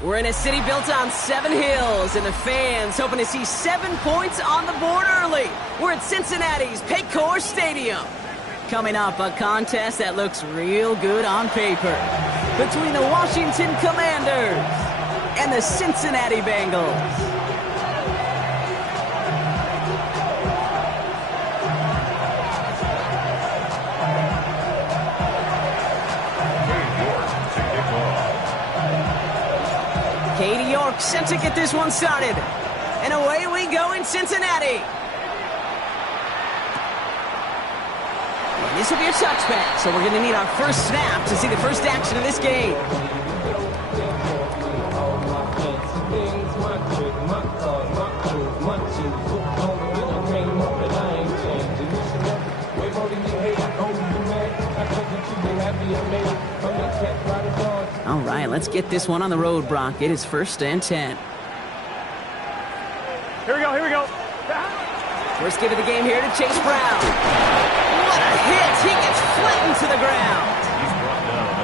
We're in a city built on 7 hills, and the fans hoping to see 7 points on the board early. We're at Cincinnati's Paycor Stadium. Coming up, a contest that looks real good on paper between the Washington Commanders and the Cincinnati Bengals. Katie York set to get this one started. And away we go in Cincinnati. And this will be a touchback, so we're going to need our first snap to see the first action of this game. All right, let's get this one on the road, Brock. It is 1st and 10. Here we go, here we go. First give of the game here to Chase Brown. What a hit! He gets flattened to the ground.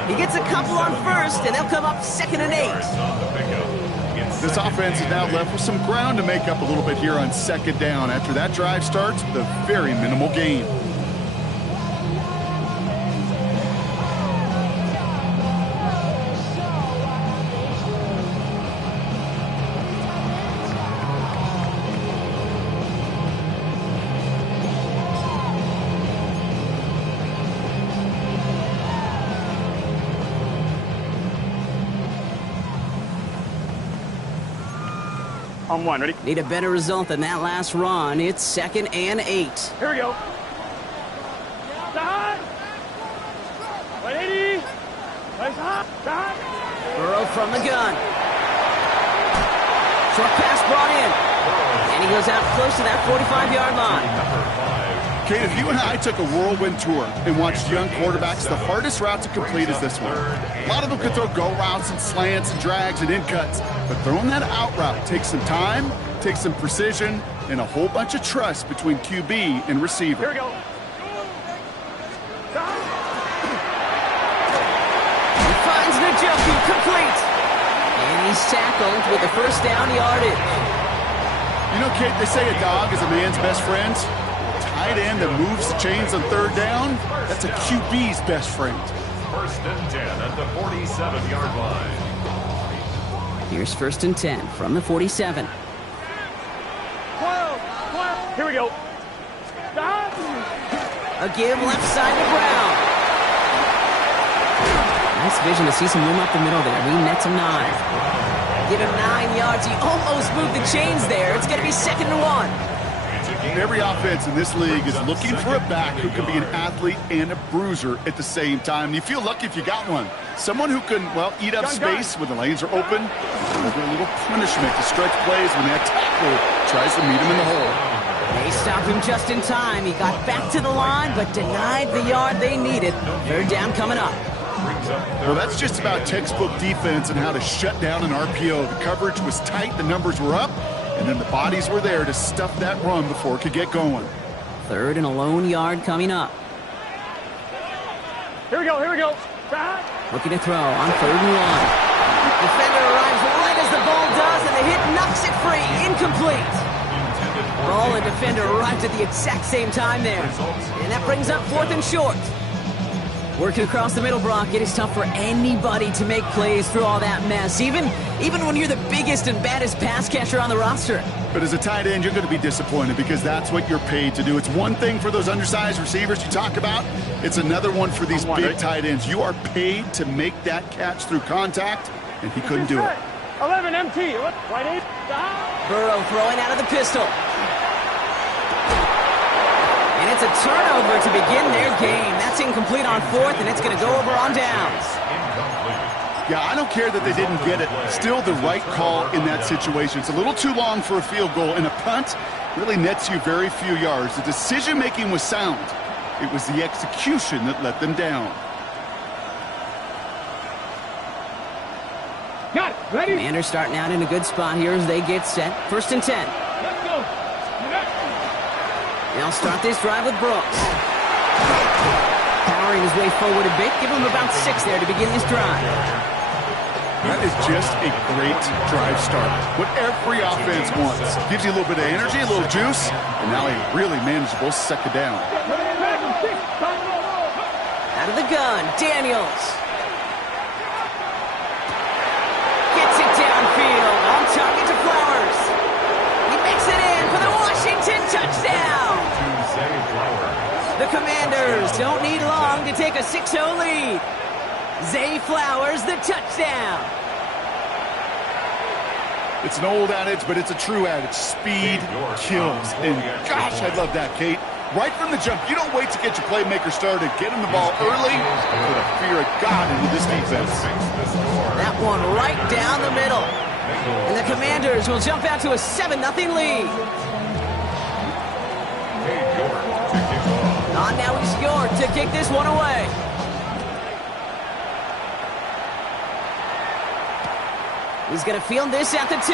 He gets a couple on first, and they'll come up 2nd and 8. This offense is now left with some ground to make up a little bit here on 2nd down. After that drive starts, the very minimal gain. On 1, ready? Need a better result than that last run. It's 2nd and 8. Here we go. Side. 180. Side. Burrow from the gun. Short pass brought in. And he goes out close to that 45-yard line. Kate, if you and I took a whirlwind tour and watched young quarterbacks, the hardest route to complete is this one. A lot of them could throw go routes and slants and drags and in cuts, but throwing that out route takes some time, takes some precision, and a whole bunch of trust between QB and receiver. Here we go. He finds Njoku complete. And he's tackled with the first down yardage. You know, Kate, they say a dog is a man's best friend. Tight end that moves the chains on 3rd down, that's a QB's best friend. 1st and 10 at the 47-yard line. Here's 1st and 10 from the 47. 12. Here we go. A give left side to Brown. Nice vision to see some room up the middle there. He nets him 9. Give him 9 yards. He almost moved the chains there. It's going to be 2nd and 1. Every offense in this league is looking for a back who can be an athlete and a bruiser at the same time. You feel lucky if you got one. Someone who can, well, eat up space when the lanes are open. A little punishment to stretch plays when that tackle tries to meet him in the hole. They stopped him just in time. He got back to the line, but denied the yard they needed. 3rd down coming up. Well, that's just about textbook defense and how to shut down an RPO. The coverage was tight, the numbers were up, and then the bodies were there to stuff that run before it could get going. 3rd and a lone yard coming up. Here we go, here we go. Looking to throw on 3rd and 1. Defender arrives right as the ball does, and the hit knocks it free. Incomplete. Ball and defender arrived at the exact same time there. And that brings up 4th and short. Working across the middle, Brock, it is tough for anybody to make plays through all that mess, even when you're the biggest and baddest pass catcher on the roster. But as a tight end, you're going to be disappointed because that's what you're paid to do. It's one thing for those undersized receivers you talk about. It's another one for these big tight ends. You are paid to make that catch through contact, and he couldn't do it. 11 MT. Right 8. Burrow throwing out of the pistol. And gets a turnover to begin their game. That's incomplete on fourth, and it's going to go over on downs. Yeah, I don't care that they didn't get it. Still the right call in that situation. It's a little too long for a field goal, and a punt really nets you very few yards. The decision-making was sound. It was the execution that let them down. Got it. Ready? Commanders starting out in a good spot here as they get set. 1st and 10. Let's go. They'll start this drive with Brooks. Powering his way forward a bit. Give him about 6 there to begin this drive. That is just a great drive start. What every offense wants. Gives you a little bit of energy, a little juice, and now a really manageable second down. Out of the gun, Daniels. Gets it downfield. On target to Flowers. He makes it in for the Washington touchdown. The Commanders don't need long to take a 6-0 lead. Zay Flowers, the touchdown. It's an old adage, but it's a true adage. Speed kills. And gosh, I love that, Kate. Right from the jump, you don't wait to get your playmaker started. Get him the ball early. Put a fear of God into this defense. That one right down the middle. And the Commanders will jump out to a 7-0 lead. On now he's York to kick this one away. He's going to field this at the 2.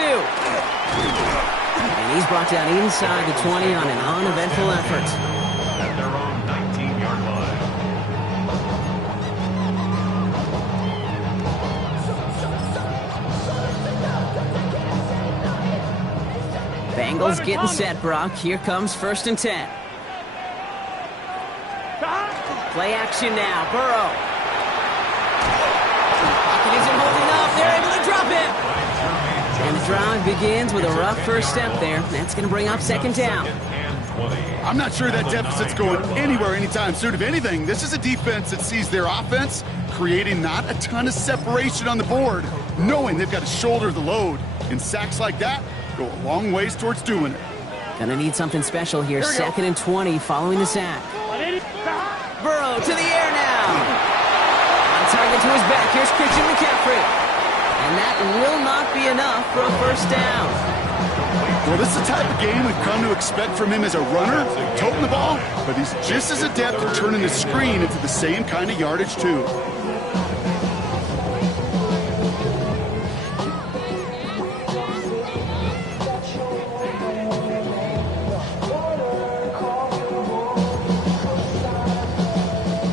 And he's brought down inside the 20 on an uneventful effort. At their own 19-yard line. Bengals getting set, Brock. Here comes 1st and 10. Play action now. Burrow. Pocket isn't holding up. They're able to drop it. And the drive begins with a rough first step there. That's going to bring up 2nd down. I'm not sure that deficit's going anywhere anytime soon. If anything, this is a defense that sees their offense creating not a ton of separation on the board, knowing they've got to shoulder the load. And sacks like that go a long ways towards doing it. Gonna need something special here. 2nd and 20 following the sack. Burrow to the air now. On target to his back. Here's Christian McCaffrey. And that will not be enough for a 1st down. Well, this is the type of game we've come to expect from him as a runner, toting the ball, but he's just as adept at turning the screen into the same kind of yardage, too.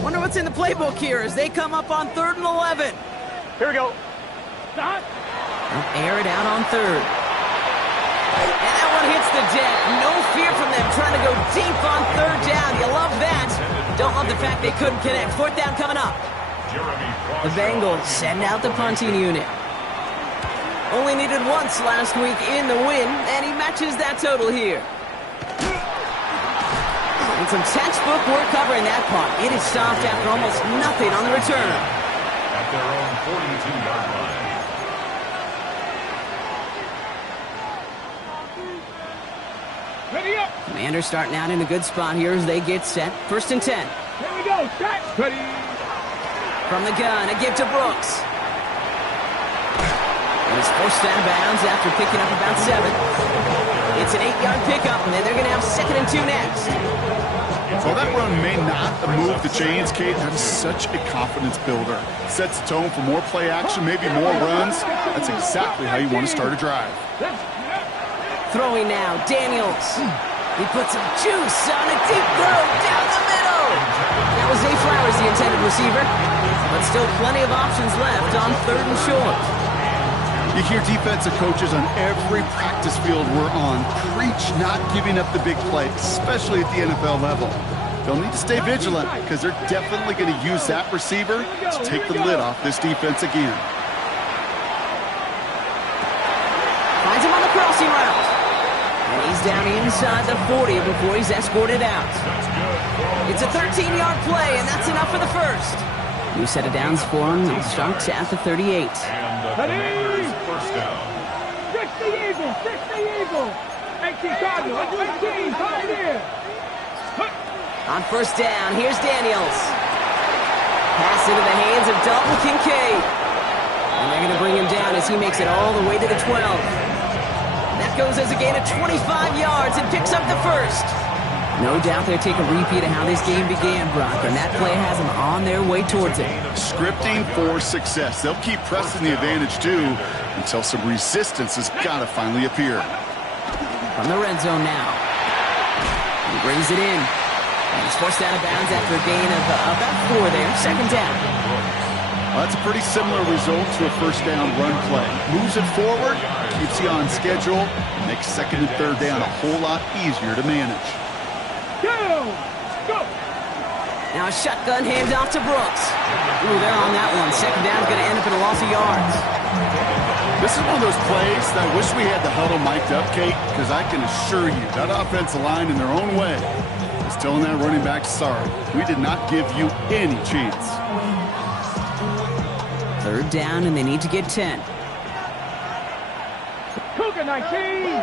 Wonder what's in the playbook here as they come up on 3rd and 11. Here we go. Stop. They'll air it out on 3rd. And that one hits the deck. No fear from them trying to go deep on 3rd down. You love that. Don't love the fact they couldn't connect. 4th down coming up. The Bengals send out the punting unit. Only needed once last week in the win, and he matches that total here. And some textbook work covering that punt. It is stopped after almost nothing on the return. At their own 42-yard line. Ready up. Commanders starting out in a good spot here as they get set. 1st and 10. Here we go. Set. Ready. From the gun, a give to Brooks. And he's forced out of bounds after picking up about 7. It's an 8-yard pickup, and then they're going to have 2nd and 2 next. Well, that run may not have moved the chains, Kate. That is such a confidence builder. Sets the tone for more play action, maybe more runs. That's exactly how you want to start a drive. Throwing now, Daniels. He puts some juice on a deep throw down the middle. That was Zay Flowers, the intended receiver. But still plenty of options left on 3rd and short. You hear defensive coaches on every practice field we're on preach not giving up the big play, especially at the NFL level. They'll need to stay vigilant because they're definitely going to use that receiver to take the lid off this defense again. Finds him on the crossing route. And he's down inside the 40 before he's escorted out. It's a 13-yard play, and that's enough for the 1st. New set of downs for him. They'll start at the 38. And the Commanders' 1st down. 60 Eagles. 60 Eagles. 18 Cardinals. 18. Right here. On first down, here's Daniels. Pass into the hands of Dalton Kincaid. And they're going to bring him down as he makes it all the way to the 12. That goes as a gain of 25 yards and picks up the first. No doubt they'll take a repeat of how this game began, Brock, and that play has them on their way towards it. Scripting for success. They'll keep pressing the advantage, too, until some resistance has got to finally appear. From the red zone now. He brings it in. And he's forced out of bounds after a gain of about 4 there. Second down. Well, that's a pretty similar result to a first down run play. Moves it forward, keeps you on schedule, and makes second and third down a whole lot easier to manage. Go! Now a shotgun handoff to Brooks. Ooh, they're on that one. Second down's going to end up in a loss of yards. This is one of those plays that I wish we had the huddle mic'd up, Kate, because I can assure you that offensive line in their own way is telling that running back, sorry, we did not give you any chance. Third down, and they need to get 10. Cougar 19,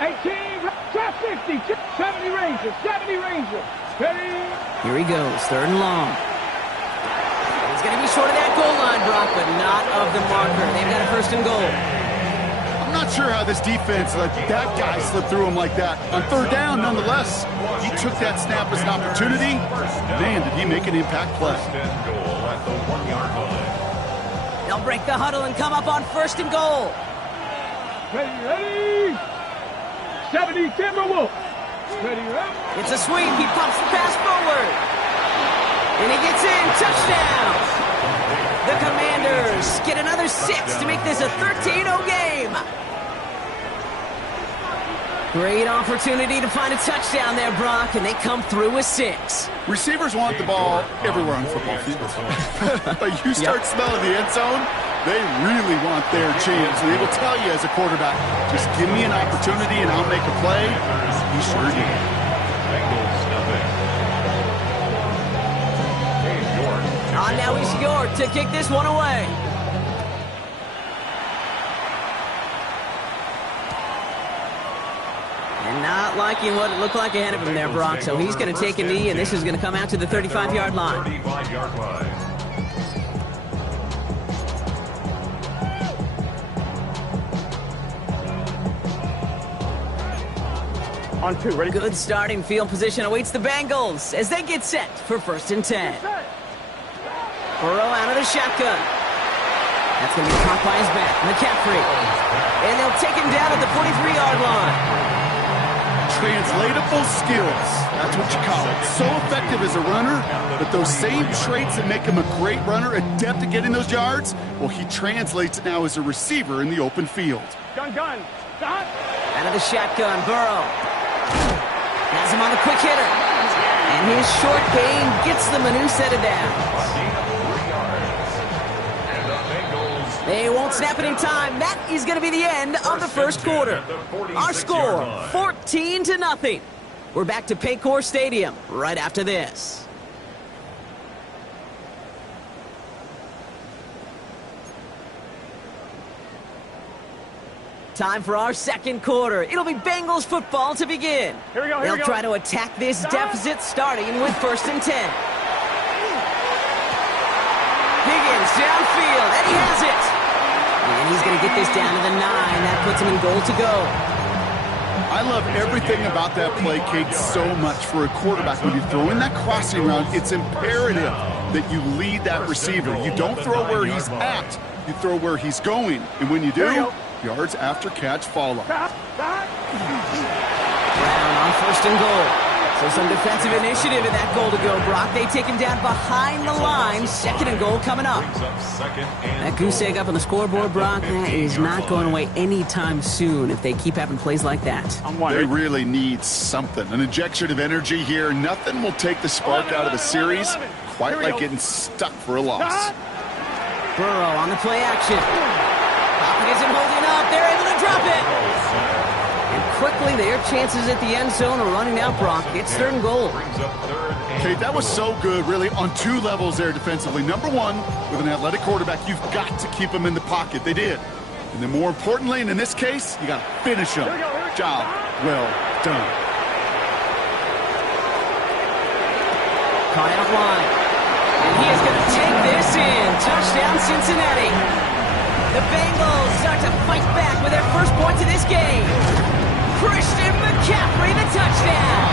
18, drop 60, 70 Rangers, 70 Rangers. Ready? Here he goes, third and long. He's going to be short of that goal line, Brock, but not of the marker. They've got a first and goal. I'm not sure how this defense let that guy slip through him like that. On third down, nonetheless, he took that snap as an opportunity. Man, did he make an impact play. They'll break the huddle and come up on first and goal. Ready? 70 Timberwolves. Ready, ready? It's a sweep. He pumps the pass forward. And he gets in. Touchdown. The Commanders get another 6 to make this a 13-0 game. Great opportunity to find a touchdown there, Brock, and they come through with 6. Receivers want the ball everywhere on football fields. But you start smelling the end zone, they really want their chance. And they will tell you as a quarterback, just give me an opportunity and I'll make a play. He sure did. On now is York to kick this one away. And not liking what it looked like ahead of him there, Brock. So he's going to take a knee, and this is going to come out to the 35-yard line. 35-yard line. On 2, ready? Good starting field position awaits the Bengals as they get set for first and 10. Burrow out of the shotgun. That's going to be caught by his back. McCaffrey. And they'll take him down at the 43-yard line. Translatable skills. That's what you call it. So effective as a runner, but those same traits that make him a great runner, adept at getting those yards, well, he translates it now as a receiver in the open field. Gun. Stop. Out of the shotgun, Burrow. Has him on the quick hitter. And his short gain gets them a new set of downs. They won't snap it in time. That is going to be the end of the first quarter. Our score, 14-0. We're back to Paycor Stadium right after this. Time for our second quarter. It'll be Bengals football to begin. Here we go. They'll try to attack this deficit starting with first and 10. Higgins downfield, and he has it. And he's going to get this down to the 9. That puts him in goal to go. I love everything about that play, Kate, so much for a quarterback. When you throw in that crossing route, it's imperative that you lead that receiver. You don't throw where he's at, you throw where he's going. And when you do, yards after catch follow. Brown on first and goal. So some defensive initiative in that goal to go, Brock. They take him down behind the line. Second and goal coming up. That goose egg up on the scoreboard, Brock, that is not going away anytime soon if they keep having plays like that. They really need something. An injection of energy here. Nothing will take the spark out of the series quite like getting stuck for a loss. Burrow on the play action. Pocket isn't holding up. They're able to drop it. And quickly, their chances at the end zone are running out, Brock. It's third and goal. Okay, that was so good, really, on two levels there defensively. Number one, with an athletic quarterback, you've got to keep him in the pocket. They did. And then more importantly, and in this case, you got to finish him. Job well done. Caught out wide. And he is going to take this in. Touchdown, Cincinnati. The Bengals start to fight back with their first points of this game. Christian McCaffrey, the touchdown.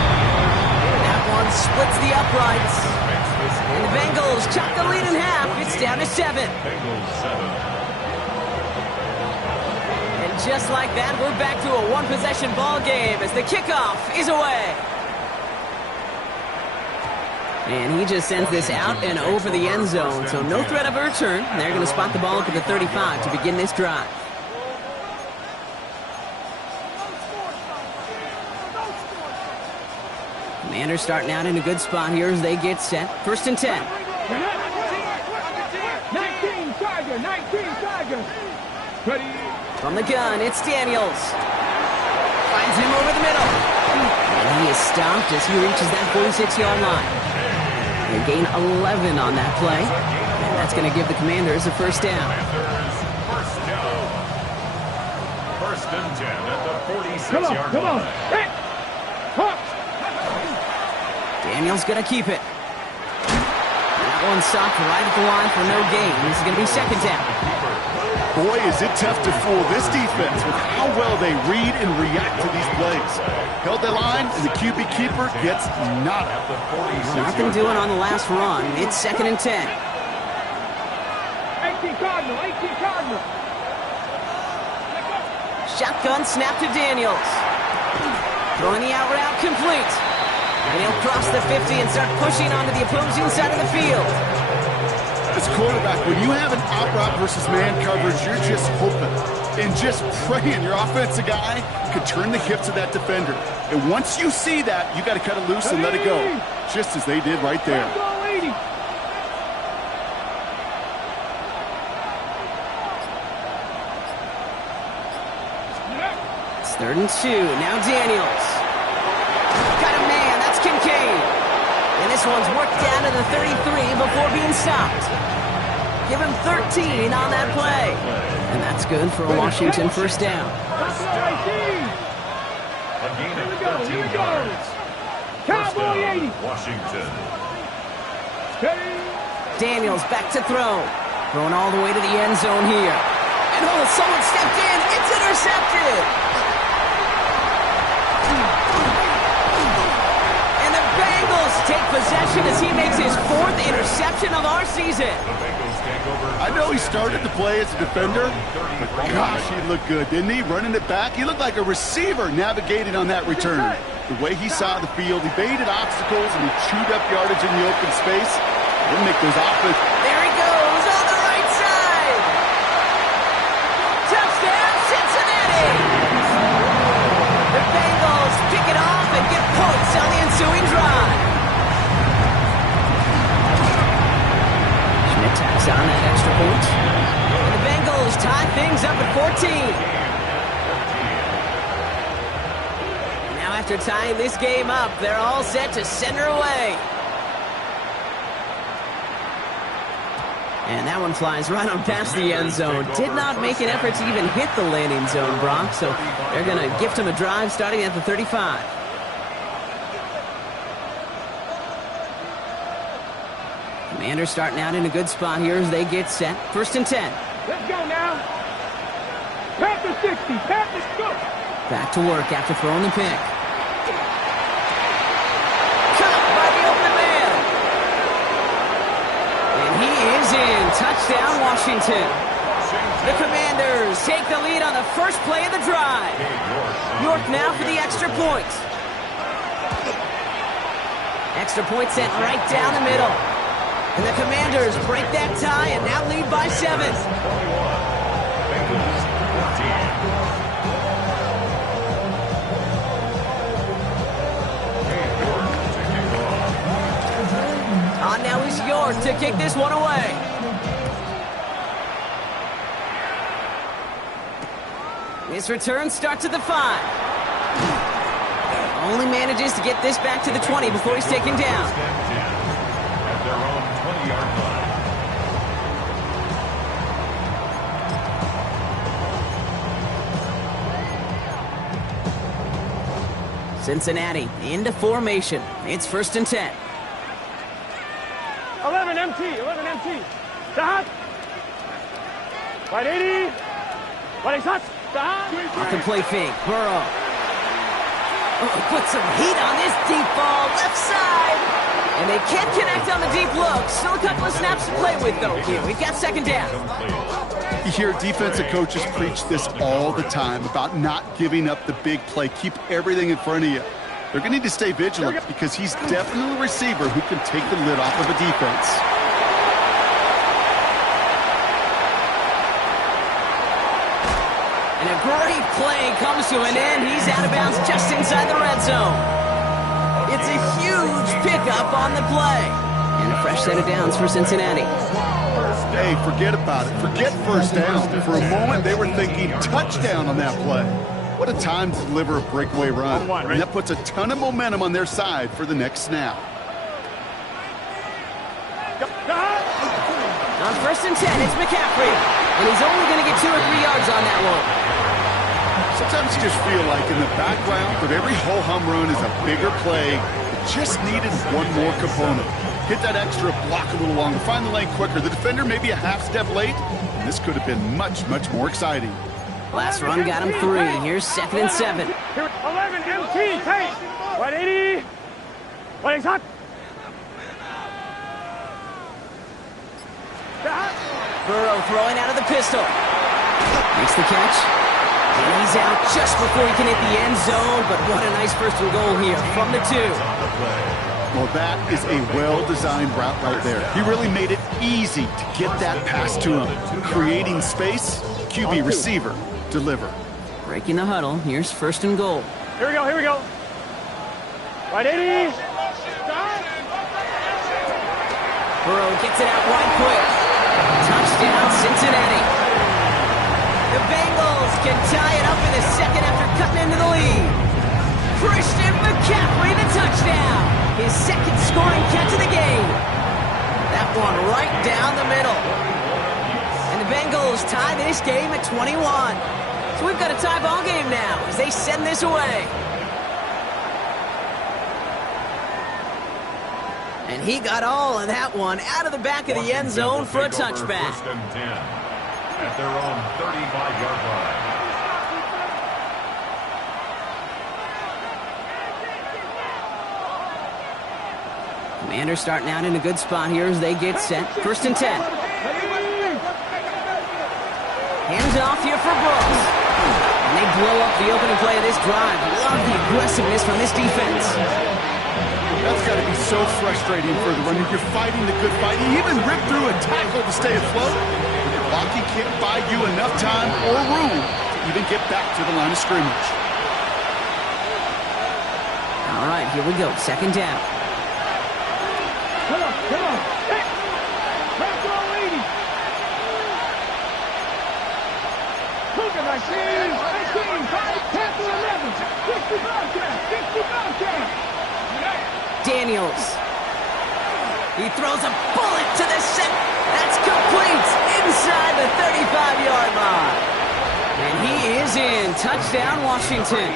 That one splits the uprights. And the Bengals chop the lead in half. It's down to 7. Bengals 7. And just like that, we're back to a one-possession ball game as the kickoff is away. And he just sends this out and over the end zone, so no threat of a return. They're going to spot the ball up at the 35 to begin this drive. Commanders starting out in a good spot here as they get set. 1st and 10. 19 Tiger, 19 Tiger. Ready. From the gun, it's Daniels. Finds him over the middle. And he is stopped as he reaches that 46-yard line. They gain 11 on that play. And that's going to give the Commanders a first down. First down. 1st and 10 at the 46-yard line. Come on. Daniels going to keep it. That one stopped right at the line for no gain. This is going to be 2nd down. Boy, is it tough to fool this defense with how well they read and react to these plays. Held the line, and the QB keeper gets nada. Nothing doing on the last run. It's 2nd and 10. 18 Cardinal, 18 Cardinal. Shotgun snap to Daniels. Throwing the out route complete. And he'll cross the 50 and start pushing onto the opposing side of the field. As quarterback, when you have an out route versus man coverage, you're just hoping and just praying your offensive guy could turn the hips of that defender. And once you see that, you got to cut it loose and let it go, just as they did right there. It's 3rd and 2. Now Daniels. Got a man. That's Kincaid. And this one's worked down to the 33 before being stopped. Give him 13 on that play. And that's good for a Washington first down. A gain of 13 yards. Cowboy 80. Washington. Daniels back to throw. Throwing all the way to the end zone here. And oh, someone stepped in. It's intercepted. And the Bengals take possession as he makes his 4th interception of our season. I know he started the play as a defender, but gosh, he looked good, didn't he? Running it back, he looked like a receiver navigating on that return. The way he saw the field, he baited obstacles and he chewed up yardage in the open space. Didn't make those offense. There he goes on the right side. Touchdown, Cincinnati. The Bengals pick it off and get points on the ensuing drive. Schmidt tacks on that extra point. And the Bengals tie things up at 14. Now after tying this game up, they're all set to send her away. And that one flies right on past the end zone. Did not make an effort to even hit the landing zone, Brock. So they're going to gift him a drive starting at the 35. Commanders starting out in a good spot here as they get set. 1st and 10. Let's go now. Panther 60. Panther, go. Back to work after throwing the pick. Caught by the open man. And he is in. Touchdown, Washington. The Commanders take the lead on the first play of the drive. York now for the extra point. Extra point sent right down the middle. And the Commanders break that tie and now lead by 7. On now is York to kick this one away. This return starts at the 5. Only manages to get this back to the 20 before he's taken down. At their own 20-yard line. Cincinnati into formation. It's 1st and 10. 11 MT, 11 MT. Stop. Right 80. Right shot. Stop. Off the play fake. Burrow. Oh, put some heat on this deep ball. Left side. And they can't connect on the deep look. Still a couple of snaps to play with, though, here. We've got second down. You hear defensive coaches preach this all the time about not giving up the big play. Keep everything in front of you. They're going to need to stay vigilant because he's definitely a receiver who can take the lid off of a defense. And a great play comes to an end. He's out of bounds just inside the red zone. It's a huge pickup on the play. And a fresh set of downs for Cincinnati. Hey, forget about it. Forget first down. For a moment, they were thinking touchdown on that play. What a time to deliver a breakaway run. And that puts a ton of momentum on their side for the next snap. On 1st and 10, it's McCaffrey. And he's only going to get 2 or 3 yards on that one. Sometimes you just feel like in the background of every ho-hum run is a bigger play. It just needed one more component. Hit that extra block a little longer. Find the lane quicker. The defender may be a half step late. And this could have been much, much more exciting. Last run got him 3. Here's 2nd and 7. 11 MT, take. Right 80. Right shot. Burrow throwing out of the pistol. Makes the catch. And he's out just before he can hit the end zone. But what a nice first and goal here from the 2. Well, that is a well-designed route right there. He really made it easy to get that pass to him. Creating space, QB receiver, deliver. Breaking the huddle. Here's 1st and goal. Here we go, here we go. Right 80. Burrow gets it out wide quick. Touchdown, Cincinnati. The Bengals can tie it up in the second after cutting into the lead. Christian McCaffrey, the touchdown. His 2nd scoring catch of the game. That one right down the middle. And the Bengals tie this game at 21. So we've got a tie ball game now as they send this away. And he got all of that one out of the back of the end zone for a touchback. 1st and 10 at their own 35-yard line. Commanders starting out in a good spot here as they get set. 1st and 10. Hands off here for Brooks. And they blow up the opening play of this drive. Love the aggressiveness from this defense. That's got to be so frustrating for the runner. You're fighting the good fight. You even rip through a tackle to stay afloat. But your blocking can't buy you enough time or room to even get back to the line of scrimmage. All right, here we go. 2nd down. Come on, come on. Hey, let's go, lady. Look at my team. 10 to 11. 60 Bobcats. 60 Bobcats. Daniels. He throws a bullet to the set. That's complete inside the 35-yard line. And he is in. Touchdown, Washington.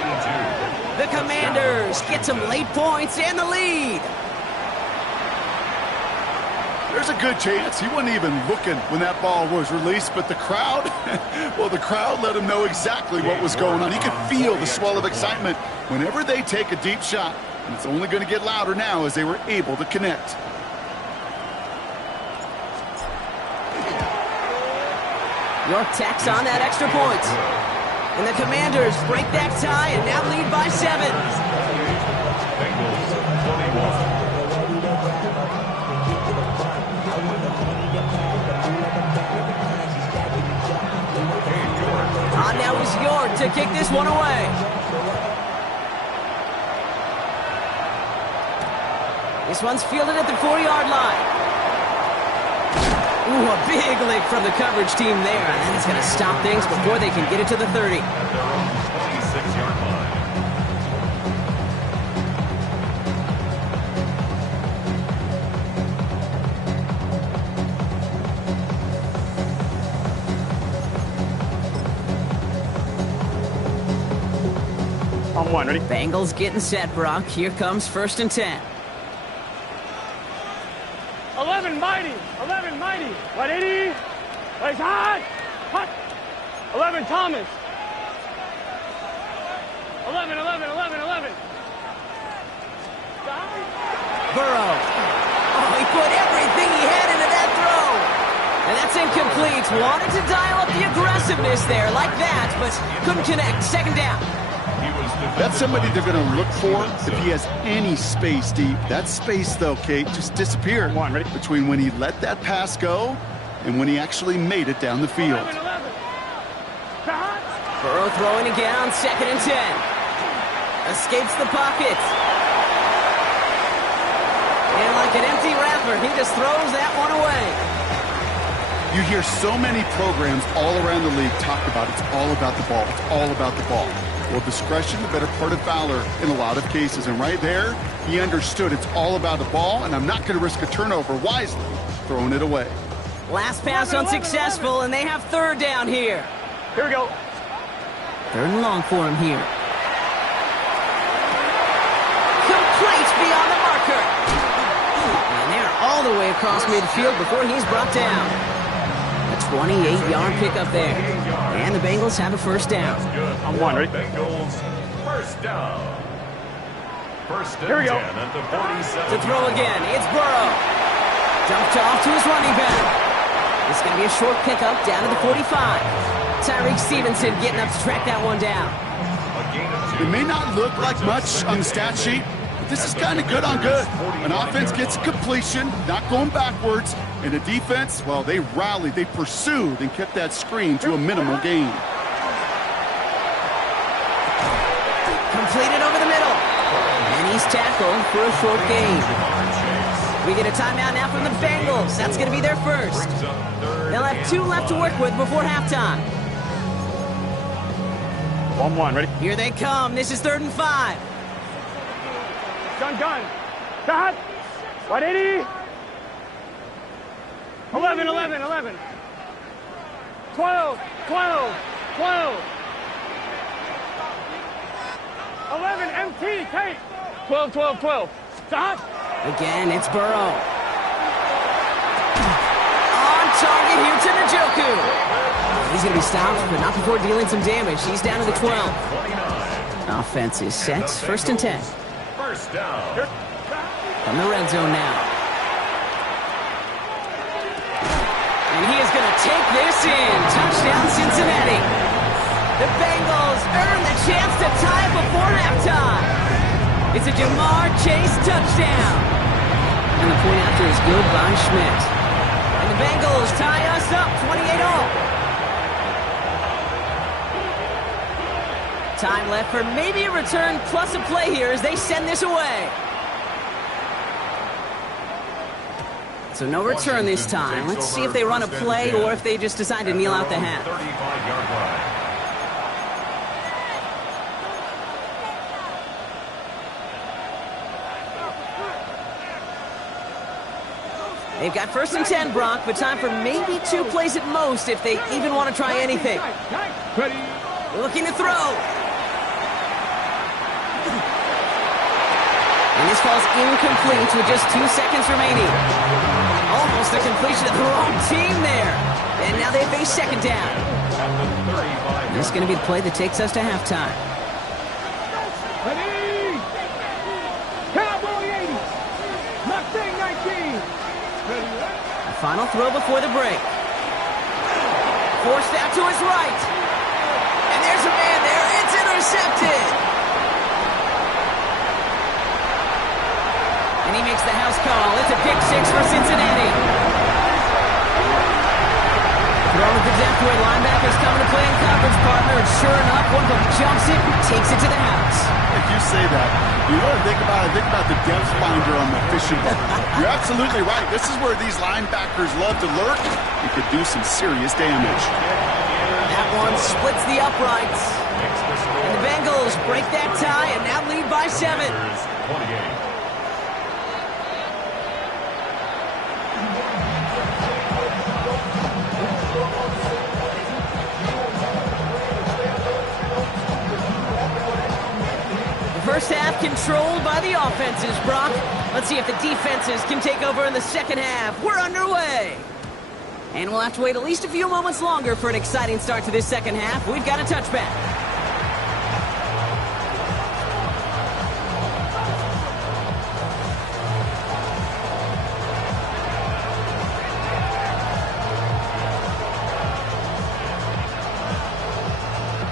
The Commanders get some late points and the lead. There's a good chance he wasn't even looking when that ball was released, but the crowd, well, the crowd let him know exactly what was going on. He could feel the swell of excitement whenever they take a deep shot. And it's only going to get louder now as they were able to connect. York tacks on that extra point. And the Commanders break that tie and now lead by 7. Bengals 21. Now is York to kick this one away. This one's fielded at the 4-yard line. Ooh, a big lick from the coverage team there. And that is going to stop things before they can get it to the 30. 26-yard line. On 1, ready? Bengals getting set, Brock. Here comes 1st and 10. 11 mighty. 11 mighty. 180. Place hot. Hot. 11 Thomas. 11. Burrow. Oh, he put everything he had into that throw. And that's incomplete. Wanted to dial up the aggressiveness there like that, but couldn't connect. Second down. That's somebody they're going to look for if he has any space deep. That space, though, Kate, just disappeared between when he let that pass go and when he actually made it down the field. 11. Burrow throwing again on 2nd and 10. Escapes the pocket. And like an empty wrapper, he just throws that one away. You hear so many programs all around the league talk about it's all about the ball. It's all about the ball. Well, discretion, the better part of valor in a lot of cases. And right there, he understood it's all about the ball, and I'm not going to risk a turnover wisely, throwing it away. Last pass unsuccessful, and they have 3rd down here. Here we go. 3rd and long for him here. Complete beyond the marker. And they're all the way across midfield before he's brought down. A 28-yard pickup there. And the Bengals have a 1st down. I'm one, ready? Bengals, 1st down. 1st and Here we go. 10 at the 47. To throw again, it's Burrow. Dumped off to his running back. It's going to be a short pickup down to the 45. Tyreek Stevenson getting up to track that one down. It may not look like much on the stat sheet, but this is kind of good on good. An offense gets a completion, not going backwards, and the defense, well, they rallied, they pursued, and kept that screen to a minimal gain. Completed over the middle. And he's tackled for a short gain. We get a timeout now from the Bengals. That's going to be their first. They'll have 2 left to work with before halftime. 1-1, ready? Here they come. This is 3rd and 5. Gun. Cut. 180. 11. 12. 11 MT, Kate. 12. Stop. Again, it's Burrow. On target here to Njoku. He's going to be stopped, but not before dealing some damage. He's down to the 12. Offense is set. 1st and 10. 1st down. From the red zone now. And he is going to take this in. Touchdown, Cincinnati. The Bengals earn the chance to tie it before halftime. It's a Jamar Chase touchdown. And the point after is good by Schmidt. And the Bengals tie us up 28-all. Time left for maybe a return plus a play here as they send this away. So no return this time. Let's see if they run a play or if they just decide to kneel out the half. 35-yard line. They've got 1st and 10, Brock, but time for maybe 2 plays at most if they even want to try anything. Ready? Looking to throw. And this falls incomplete with just 2 seconds remaining. Almost a completion of the wrong team there. And now they face 2nd down. This is going to be the play that takes us to halftime. Ready? Cowboy 80. Mustang 19. Ready? The final throw before the break. Forced out to his right. And there's a man there. It's intercepted. And he makes the house call. It's a pick 6 for Cincinnati. Thrown at the depth where linebackers coming to play in coverage, partner. And sure enough, one of them jumps it and takes it to the house. If you say that, you know what I think about? I think about the depth finder on the fishing boat. You're absolutely right. This is where these linebackers love to lurk. You could do some serious damage. That one splits the uprights. And the Bengals break that tie and now lead by 7. 28. first half controlled by the offenses, Brock. Let's see if the defenses can take over in the second half. We're underway. And we'll have to wait at least a few moments longer for an exciting start to this second half. We've got a touchback.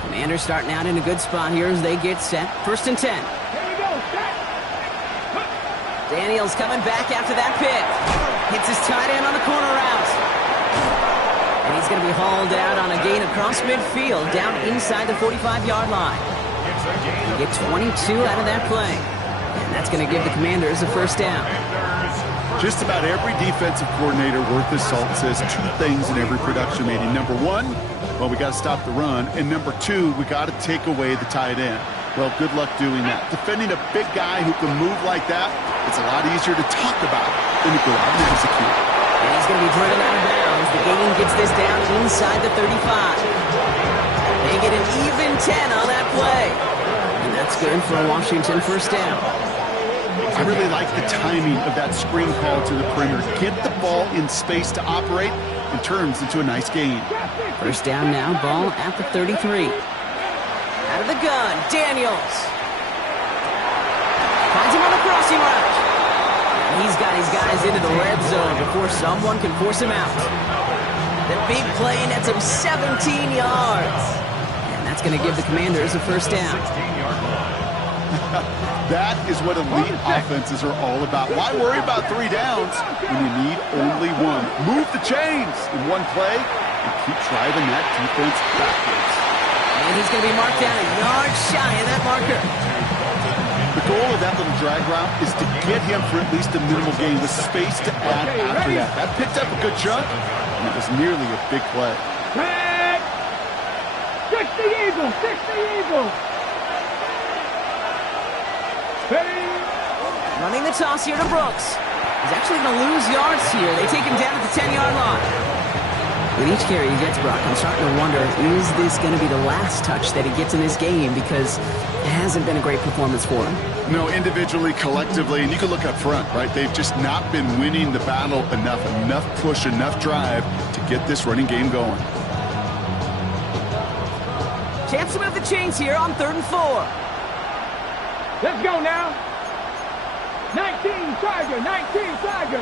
Commanders starting out in a good spot here as they get set. 1st and 10. Here we go, set. Daniels coming back after that pick. Hits his tight end on the corner route. And he's going to be hauled out on a gain across midfield down inside the 45-yard line. They get 22 out of that play. And that's going to give the Commanders a first down. Just about every defensive coordinator worth his salt says two things in every production meeting. Number one, well, we got to stop the run. And number two, we got to take away the tight end. Well, good luck doing that. Defending a big guy who can move like that, it's a lot easier to talk about than to go out and execute. And he's going to be driven out of bounds. The gain gets this down inside the 35. They get an even 10 on that play. And that's good for a Washington first down. I really like the timing of that screen call to the perimeter. Get the ball in space to operate and turns into a nice gain. First down now, ball at the 33. Out of the gun, Daniels. Finds him on the crossing route. And he's got his guys into the red zone before someone can force him out. The big play nets him 17 yards. And that's going to give the Commanders a first down. That is what elite offenses are all about. Why worry about 3 downs when you need only one? Move the chains in one play and keep driving that defense backwards. And he's going to be marked down a yard shy of that marker. The goal of that little drag route is to get him for at least a minimal gain with space to add after that. That picked up a good chunk, and it was nearly a big play. Red. 60 Eagles, 60 Eagles. Running the toss here to Brooks. He's actually going to lose yards here. They take him down at the 10-yard line. With each carry he gets, Brock, I'm starting to wonder, is this going to be the last touch that he gets in this game? Because it hasn't been a great performance for him. No, individually, collectively, and you can look up front, right? They've just not been winning the battle enough push, enough drive to get this running game going. Chance to move the chains here on 3rd and 4. Let's go now. 19 Tiger, 19 Tiger.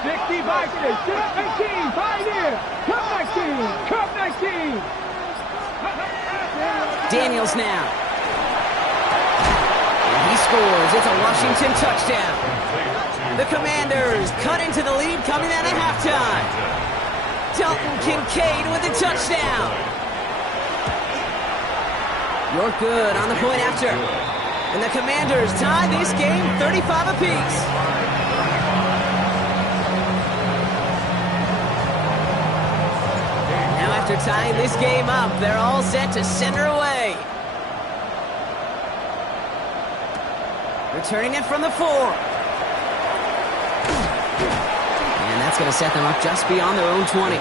60 Vikings, 19 Pioneer. Cup 19, Cup 19. Daniels now. And he scores. It's a Washington touchdown. The Commanders cut into the lead coming out of halftime. Dalton Kincaid with a touchdown. You're good on the point after. And the Commanders tie this game 35 apiece. Now after tying this game up, they're all set to center away. Returning it from the 4. And that's going to set them up just beyond their own 20.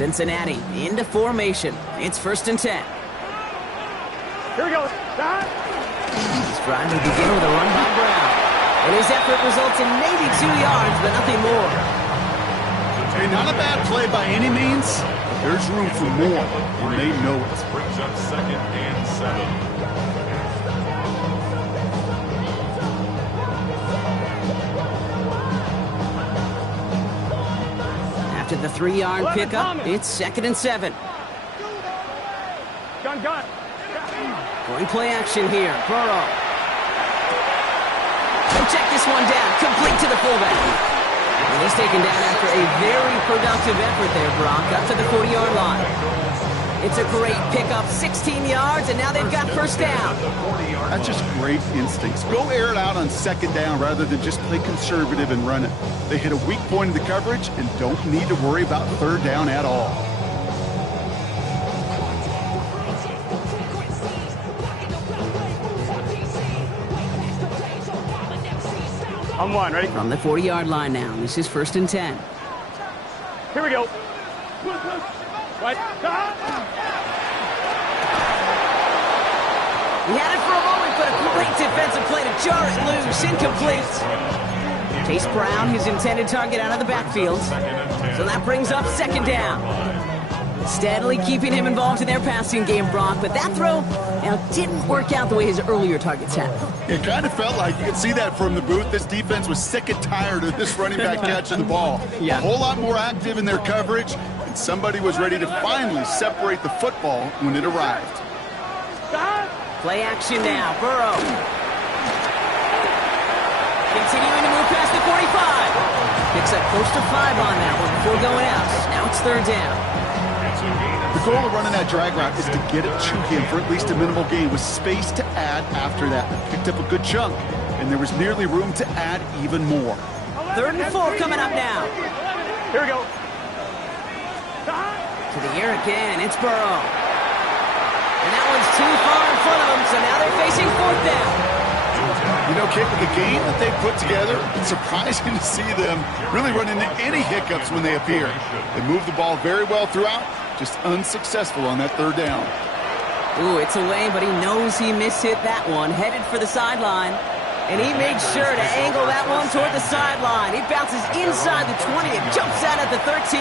Cincinnati into formation. It's 1st and 10. Here we go. Stop. This drive will begin with a run by Brown. And his effort results in maybe 2 yards, but nothing more. Hey, not a bad play by any means. There's room for more, and they know it. This brings up 2nd and 7. After the 3-yard pickup, it's 2nd and 7. Gun. Going play action here. Burrow. And check this one down. Complete to the fullback. And he's taken down after a very productive effort there, Brock, up to the 40-yard line. It's a great pickup, 16 yards, and now they've got first down. That's just great instincts. Go air it out on 2nd down rather than just play conservative and run it. They hit a weak point in the coverage and don't need to worry about 3rd down at all. On one, ready? From the 40-yard line now. This is 1st and 10. Here we go. Right. He had it for a moment, but a great defensive play to jar it loose. Incomplete. Chase Brown, his intended target, out of the backfield. So that brings up 2nd down. Steadily keeping him involved in their passing game, Brock, but that throw didn't work out the way his earlier targets had. It kind of felt like you could see that from the booth. This defense was sick and tired of this running back catching the ball. Yeah. A whole lot more active in their coverage, and somebody was ready to finally separate the football when it arrived. Play action now. Burrow. Continuing to move past the 45. Picks up close to 5 on that one before going out. Now it's 3rd down. The goal of running that drag route is to get it to him for at least a minimal gain with space to add after that. Picked up a good chunk, and there was nearly room to add even more. 3rd and 4 coming up now. Here we go. To the air again. It's Burrow. And that one's too far in front of them, so now they're facing 4th down. You know, Kate, with the game that they put together, it's surprising to see them really run into any hiccups when they appear. They move the ball very well throughout, just unsuccessful on that 3rd down. Ooh, it's away, but he knows he mishit that one. Headed for the sideline. And he made sure to angle that one toward the sideline. He bounces inside the 20 and jumps out at the 13.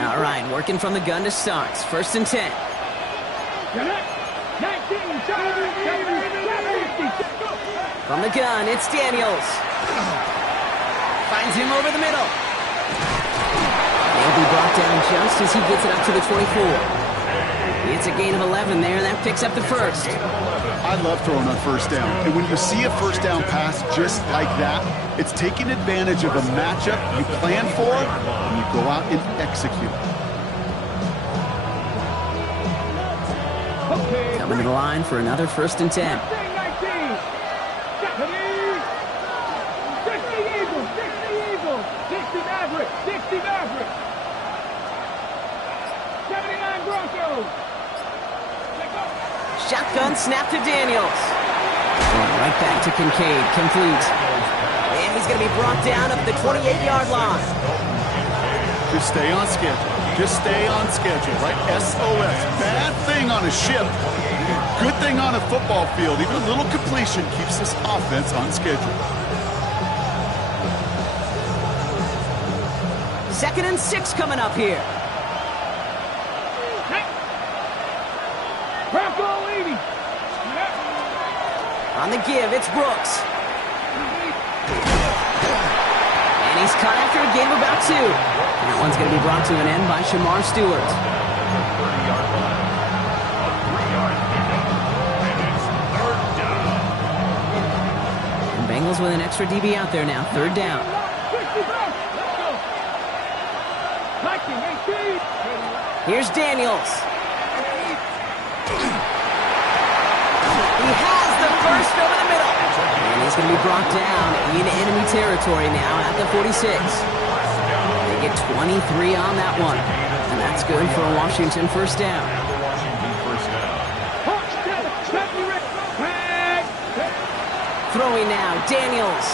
All right, working from the gun to start. 1st and 10. From the gun, it's Daniels. Finds him over the middle. He'll be brought down just as he gets it up to the 24. It's a gain of 11 there. That picks up the 1st. I love throwing on 1st down. And when you see a 1st down pass just like that, it's taking advantage of a matchup you plan for and you go out and execute. Coming to the line for another 1st and 10. 60 Eagles, 60 Mavericks, 60 Mavericks. 79 Broncos. Shotgun snap to Daniels. And right back to Kincaid, complete. And he's going to be brought down up the 28-yard line. Just stay on schedule. Just stay on schedule, right? SOS. Bad thing on a ship. Good thing on a football field. Even a little completion keeps this offense on schedule. 2nd and 6 coming up here. Bronco leading. On the give, it's Brooks. And he's caught after a gain of about 2. That one's going to be brought to an end by Shamar Stewart. And Bengals with an extra DB out there now. 3rd down. Here's Daniels. He has the 1st over the middle. And he's going to be brought down in enemy territory now at the 46. They get 23 on that one. And that's good for a Washington 1st down. Throwing now, Daniels.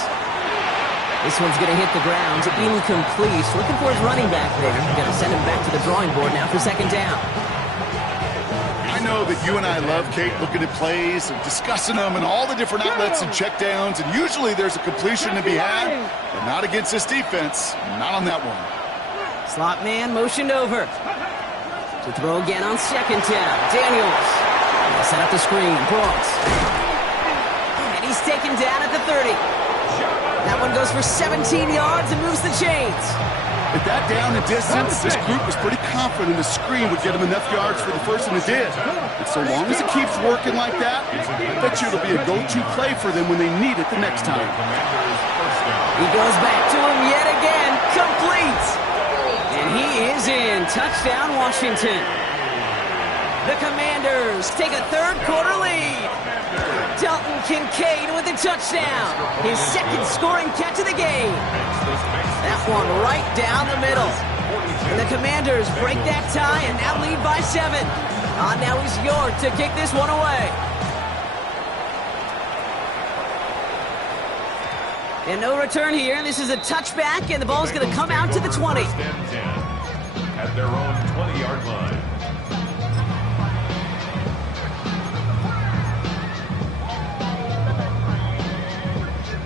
This one's going to hit the ground. Incomplete. Looking for his running back there. Going to send him back to the drawing board now for 2nd down. I know that you and I love, Kate, looking at plays and discussing them and all the different outlets and checkdowns, and usually there's a completion to be had, but not against this defense. Not on that one. Slot man motioned over. To throw again on 2nd down. Daniels. Set up the screen. Brooks. And he's taken down at the 30. That one goes for 17 yards and moves the chains. At that down and distance, this group was pretty confident the screen would get them enough yards for the 1st, and it did. And so long as it keeps working like that, I bet you it'll be a go-to play for them when they need it the next time. He goes back to him yet again. Complete. And he is in. Touchdown, Washington. The Commanders take a third-quarter lead. Dalton Kincaid with a touchdown. His second scoring catch of the game. That one right down the middle. And the Commanders break that tie and now lead by 7. Now is York to kick this one away. And no return here. This is a touchback, and the ball's going to come out to the 20. At their own 20-yard line.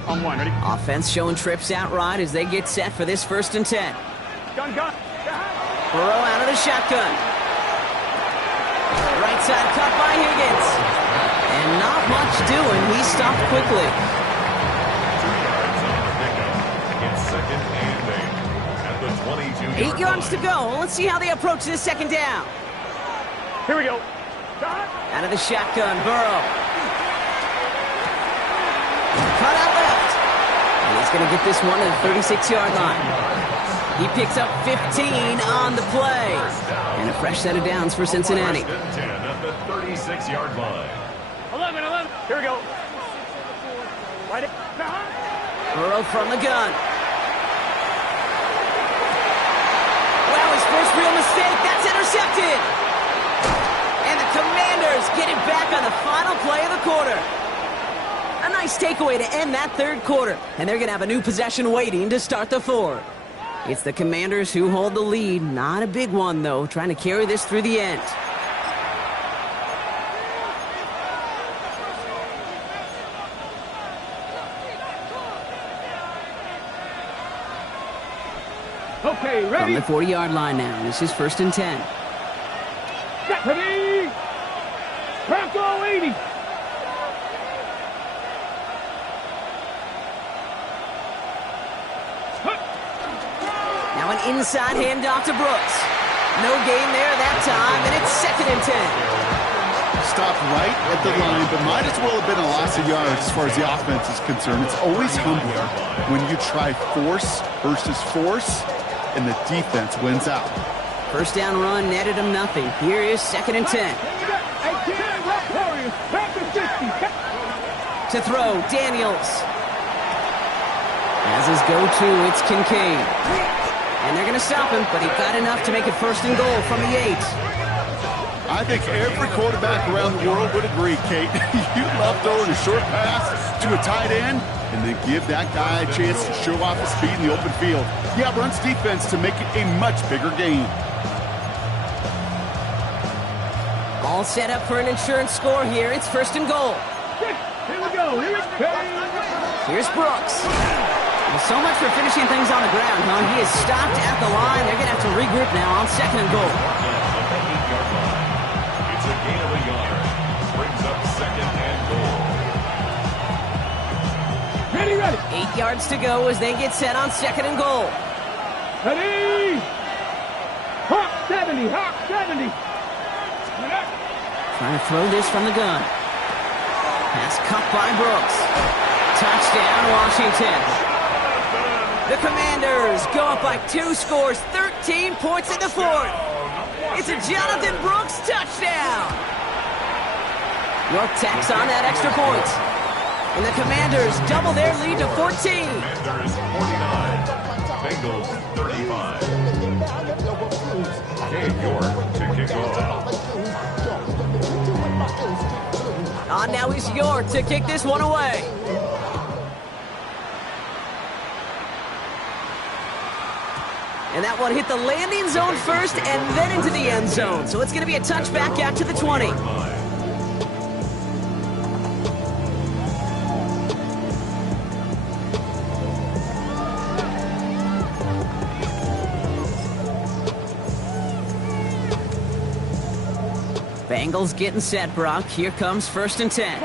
On one, ready? Offense showing trips out right as they get set for this 1st and 10. Gun. Burrow out of the shotgun. Right side cut by Higgins. And not much doing. He stopped quickly. 2 yards on the pickup. It's 2nd and 8 at the 22-yard 8 yards to line. go. Let's see how they approach this 2nd down. Here we go. Out of the shotgun, Burrow. Cut out left. And he's going to get this one to the 36-yard line. He picks up 15 on the play. And a fresh set of downs for Cincinnati. 1st and 10 at the 36-yard line. 11. Here we go. Right it. Burrow from the gun. Wow, his first real mistake. That's intercepted. And the Commanders get it back on the final play of the quarter. A nice takeaway to end that 3rd quarter. And they're going to have a new possession waiting to start the 4th. It's the Commanders who hold the lead. Not a big one, though, trying to carry this through the end. Okay, From ready? the 40-yard line now. This is 1st and 10. Ready? Bronco 80. Now an inside handoff to Brooks. No gain there that time, and it's 2nd and 10. Stopped right at the line, but might as well have been a loss of yards as far as the offense is concerned. It's always humbling when you try force versus force, and the defense wins out. First down run netted him nothing. Here is 2nd and 10. To throw, Daniels. As his go-to, it's Kincaid. And they're going to stop him, but he got enough to make it 1st and goal from the 8. I think every quarterback around the world would agree, Kate. You love throwing a short pass to a tight end and then give that guy a chance to show off his speed in the open field. Yeah, runs defense to make it a much bigger game. All set up for an insurance score here. It's 1st and goal. Here we go. Here's Brooks. Well, so much for finishing things on the ground, huh? He is stopped at the line. They're going to have to regroup now on 2nd and goal. It's a gain of a yard. Brings up 2nd and goal. Ready. 8 yards to go as they get set on 2nd and goal. Ready. Hawk 70. Trying to throw this from the gun. Pass cut by Brooks. Touchdown, Washington. The Commanders go up by 2 scores, 13 points in the 4th. It's a Jonathan Brooks touchdown. York tacks on that extra point. And the Commanders double their lead to 14. Commanders 49, Bengals 35. Cade York to kick off. Now is York to kick this one away. And that one hit the landing zone first and then into the end zone. So it's going to be a touchback out to the 20. Bengals getting set, Brock. Here comes 1st and 10.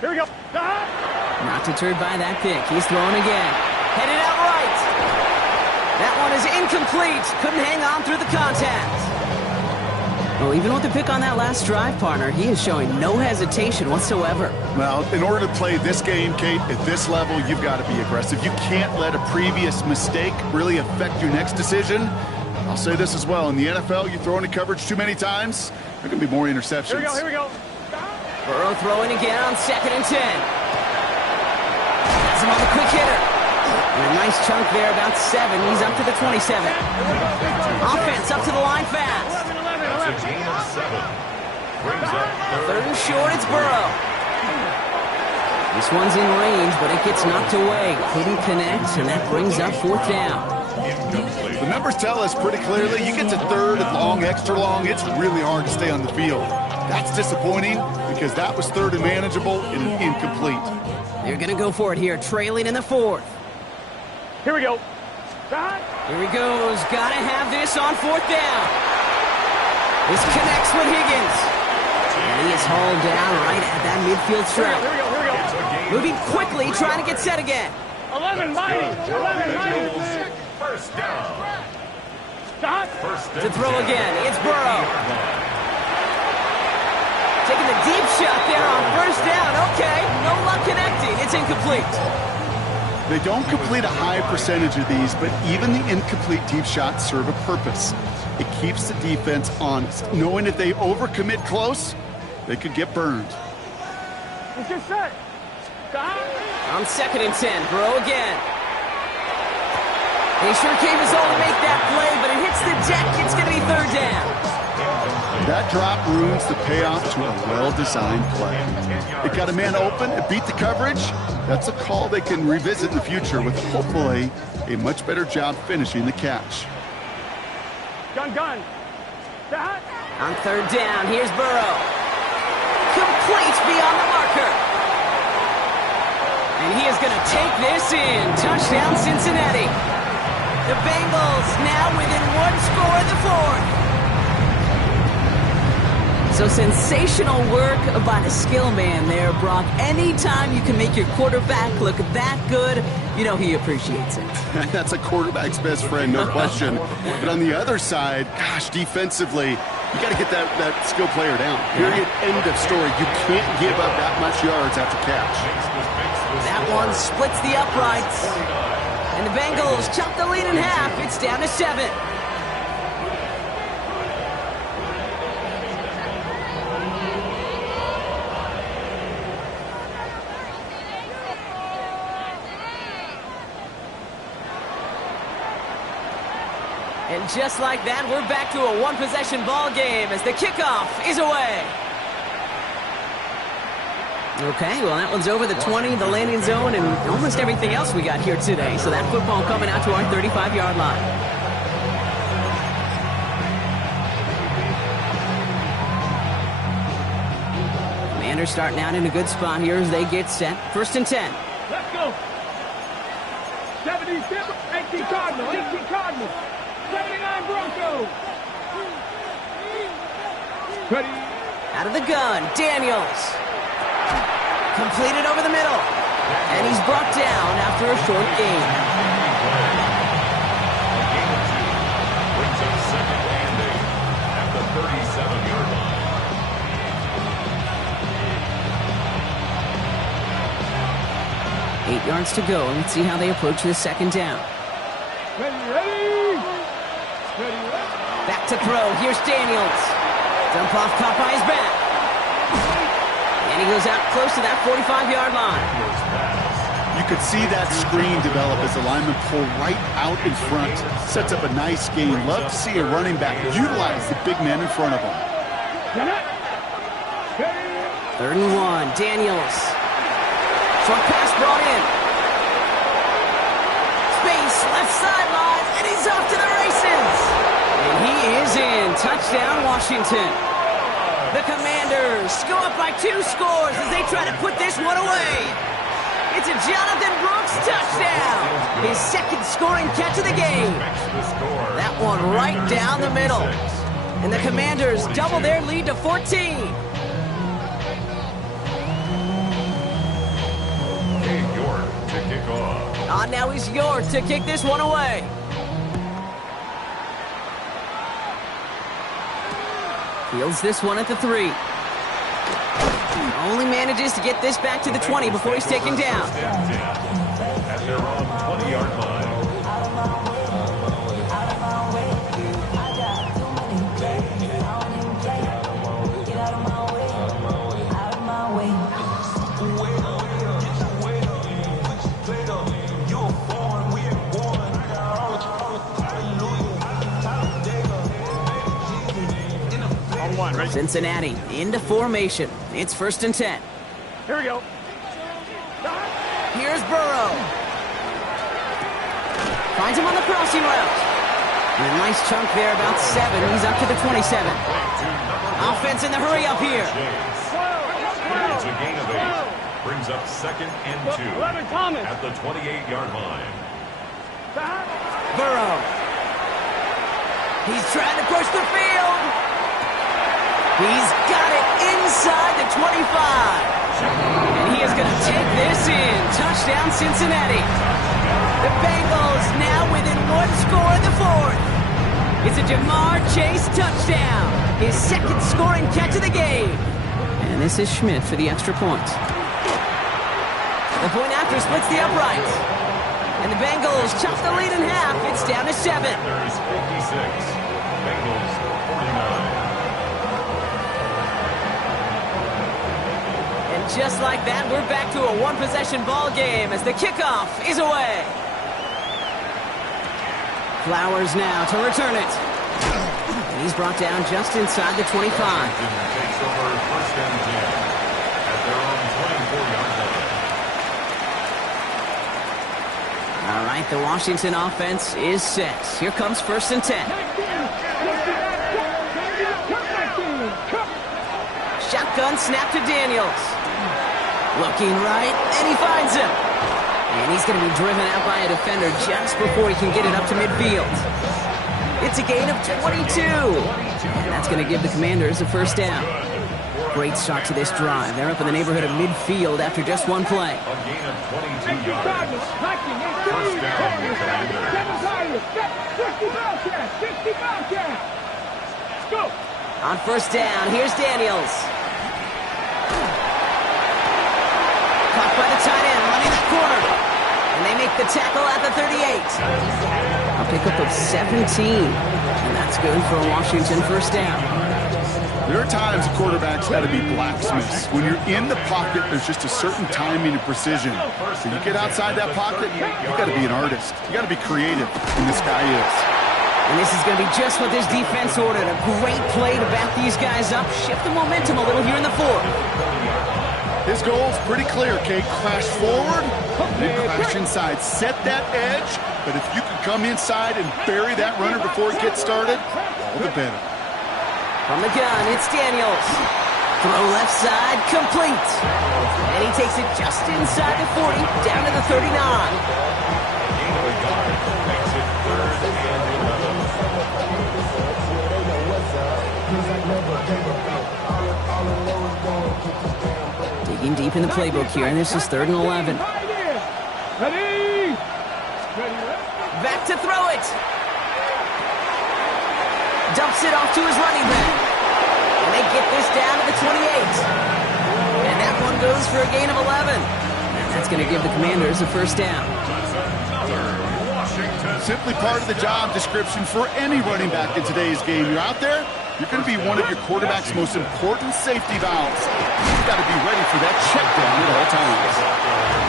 Here we go. Not deterred by that pick. He's throwing again. Headed out right. That one is incomplete. Couldn't hang on through the contact. Well, even with the pick on that last drive, partner, he is showing no hesitation whatsoever. Well, in order to play this game, Kate, at this level, you've got to be aggressive. You can't let a previous mistake really affect your next decision. I'll say this as well. In the NFL, you throw into coverage too many times, there can be more interceptions. Here we go. Burrow throwing again on 2nd and 10. Has him on the quick hitter. And a nice chunk there, about 7. He's up to the 27. Offense up to the line fast. That's a gain of 7. Brings up 3rd and short, it's Burrow. This one's in range, but it gets knocked away. Couldn't connect, and that brings up 4th down. The numbers tell us pretty clearly, you get to 3rd and long, extra long, it's really hard to stay on the field. That's disappointing because that was 3rd and manageable and an incomplete. They're going to go for it here, trailing in the 4th. Here we go. Here he goes. Got to have this on 4th down. This connects with Higgins. And he is hauled down right at that midfield stripe. Here we go. Moving quickly, trying to get set again. 11 mighty. First down. To throw again, it's Burrow. Taking the deep shot there on 1st down. Okay, no luck connecting. It's incomplete. They don't complete a high percentage of these, but even the incomplete deep shots serve a purpose. It keeps the defense honest, knowing if they overcommit close, they could get burned. It's your set. On 2nd and 10, Burrow again. He sure came his all to make that play, but it hits the deck. It's going to be 3rd down. That drop ruins the payoff to a well-designed play. It got a man open, it beat the coverage. That's a call they can revisit in the future with hopefully a much better job finishing the catch. Gun. On 3rd down, here's Burrow. Complete beyond the marker. And he is going to take this in. Touchdown, Cincinnati. The Bengals now within 1 score in the 4th. So sensational work by the skill man there, Brock. Anytime you can make your quarterback look that good, you know he appreciates it. That's a quarterback's best friend, no question. But on the other side, gosh, defensively, you got to get that skill player down. Period. End of story. You can't give up that much yards after catch. That one splits the uprights. And the Bengals chop the lead in half. It's down to 7. And just like that, we're back to a 1-possession ball game as the kickoff is away. Okay, well, that one's over the 20, the landing zone, and almost everything else we got here today. So that football coming out to our 35-yard line. Commanders starting out in a good spot here as they get set. 1st and 10. Let's go. 77, 18 Cardinal, 79 Broncos. Ready. Out of the gun, Daniels. Completed over the middle. And he's brought down after a short gain. Brings up 2nd and 8 at the 37-yard line. 8 yards to go. Let's see how they approach this 2nd down. Ready. Back to throw. Here's Daniels. Dump off caught by his back. And he goes out close to that 45-yard line. You could see that screen develop as the lineman pull right out in front. Sets up a nice gain. Love to see a running back utilize the big man in front of him. 3rd and 1. Daniels. Short pass brought in. Space, left sideline, and he's off to the races. And he is in. Touchdown, Washington. The Commanders go up by 2 scores as they try to put this one away. It's a Jonathan Brooks touchdown. His 2nd scoring catch of the game. That one right down the middle. And the Commanders double their lead to 14. To kick off. Now he's York to kick this one away. Fields this one at the 3. Only manages to get this back to the 20 before he's taken down. At their own 20-yard line. one. Ready? Cincinnati into formation. It's 1st and 10. Here we go. Here's Burrow. Finds him on the crossing route. And a nice chunk there, about 7. He's up to the 27. Offense in the hurry up here. It's a gain of 8. Brings up 2nd and 2 at the 28-yard line. Burrow. He's trying to push the field. He's got it inside the 25. And he is going to take this in. Touchdown, Cincinnati. The Bengals now within 1 score in the 4th. It's a Jamar Chase touchdown. His 2nd scoring catch of the game. And this is Schmidt for the extra point. The point after splits the uprights. And the Bengals chop the lead in half. It's down to 7. There's 56. Bengals 49. And just like that, we're back to a one-possession ball game as the kickoff is away. Flowers now to return it. And he's brought down just inside the 25. Washington takes over 1st and 10 at their own 24-yard line. All right, the Washington offense is set. Here comes 1st and 10. Shotgun snap to Daniels. Looking right, and he finds him. And he's going to be driven out by a defender just before he can get it up to midfield. It's a gain of 22. And that's going to give the Commanders a 1st down. Great start to this drive. They're up in the neighborhood of midfield after just one play. A gain of 22 yards. 1st down, Commanders. 50 Go. On 1st down, here's Daniels. Caught by the tight end, running that corner. And they make the tackle at the 38. A pickup of 17. And that's good for a Washington 1st down. There are times the quarterback's got to be blacksmiths. When you're in the pocket, there's just a certain timing and precision. So you get outside that pocket, you got to be an artist. You got to be creative, and this guy is. And this is going to be just what this defense ordered. A great play to back these guys up, shift the momentum a little here in the 4th. His goal's pretty clear, Kate. Crash forward, then crash inside. Set that edge, but if you can come inside and bury that runner before it gets started, all the better. From the gun, it's Daniels. Throw left side, complete. And he takes it just inside the 40, down to the 39. Gain of a yard makes it 3rd and 11. Digging deep in the playbook here, and this is 3rd and 11. Ready? Back to throw it. Dumps it off to his running back. And they get this down to the 28. And that one goes for a gain of 11. And that's going to give the Commanders a 1st down. Simply part of the job description for any running back in today's game. You're out there, you're going to be one of your quarterback's most important safety valves. You've got to be ready for that check down at all times.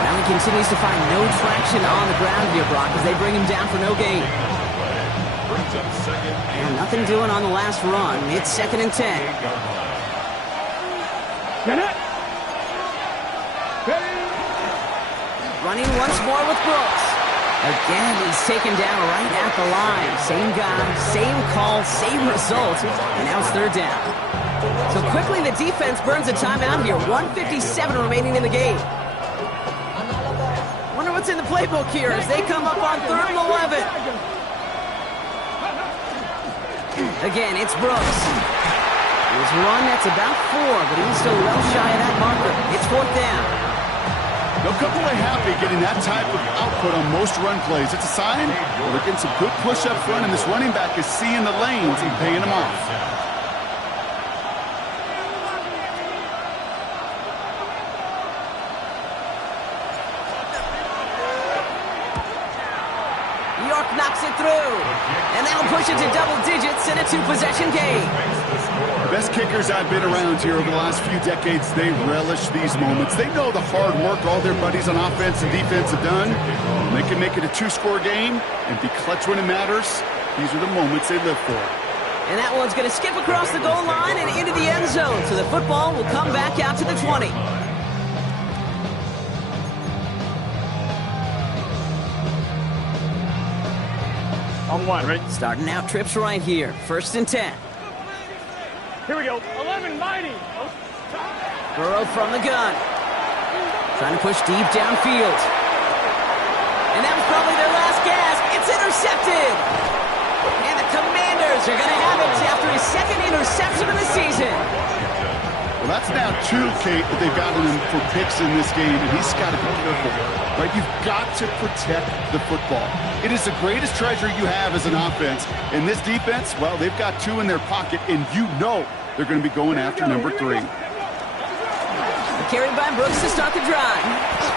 Now he continues to find no traction on the ground here, Brock, as they bring him down for no gain. And nothing doing on the last run. It's 2nd and 10. Running once more with Brooks. Again, he's taken down right at the line. Same guy, same call, same result. And now it's 3rd down. So quickly the defense burns a timeout here. 1:57 remaining in the game. Wonder what's in the playbook here as they come up on 3rd and 11. Again, it's Brooks. He's run that's about 4, but he's still well shy of that marker. It's 4th down. They'll come away happy getting that type of output on most run plays. It's a sign they're getting some good push up front, and this running back is seeing the lanes and paying them off. York knocks it through. And they'll push it to double digits in a 2-possession game. The best kickers I've been around here over the last few decades, they relish these moments. They know the hard work all their buddies on offense and defense have done. And they can make it a 2-score game and be clutch when it matters. These are the moments they live for. And that one's going to skip across the goal line and into the end zone. So the football will come back out to the 20. On one, right? Starting out trips right here. 1st and 10. Here we go. 11, mighty. Burrow from the gun. Trying to push deep downfield. And that was probably their last gasp. It's intercepted. And the Commanders are going to have it after his 2nd interception of the season. Well, that's now 2, Kate, that they've gotten him for picks in this game, and he's got to be careful. Right? You've got to protect the football. It is the greatest treasure you have as an offense. And this defense, well, they've got 2 in their pocket, and you know they're going to be going after number 3. Carried by Brooks to start the drive.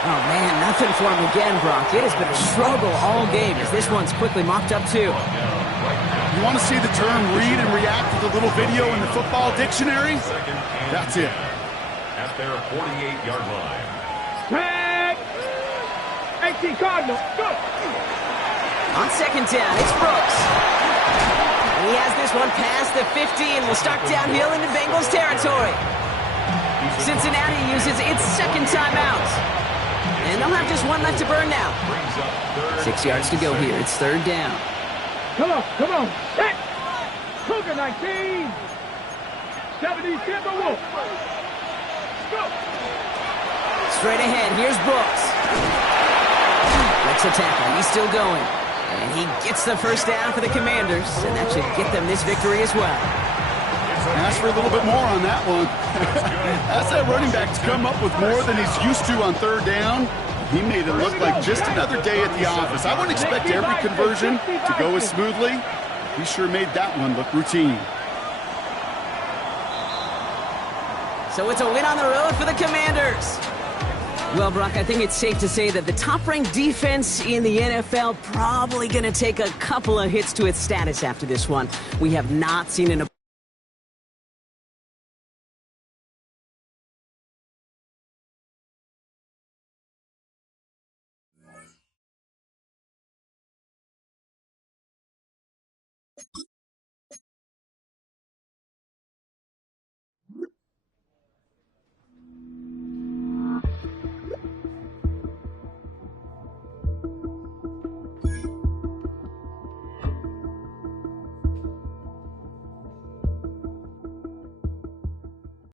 Oh, man, nothing for him again, Brock. It has been a struggle all game as this one's quickly mocked up, too. You want to see the term read and react with a little video in the football dictionary? That's it. At their 48-yard line. Tag! 18 Cardinal. Go! On 2nd down, it's Brooks. And he has this one past the 50 and will start downhill into Bengals territory. Cincinnati uses its 2nd timeout. And they'll have just one left to burn now. 6 yards to go here. It's 3rd down. Come on. Set! Cougar 19. 70 Timberwolves. Go! Straight ahead, here's Brooks. Breaks a tackle, he's still going. And he gets the 1st down for the Commanders, and that should get them this victory as well. Ask for a little bit more on that one. As that running back's come up with more than he's used to on 3rd down, he made it look like just another day at the office. I wouldn't expect every conversion to go as smoothly. He sure made that one look routine. So it's a win on the road for the Commanders. Well, Brock, I think it's safe to say that the top-ranked defense in the NFL probably going to take a couple of hits to its status after this one. We have not seen an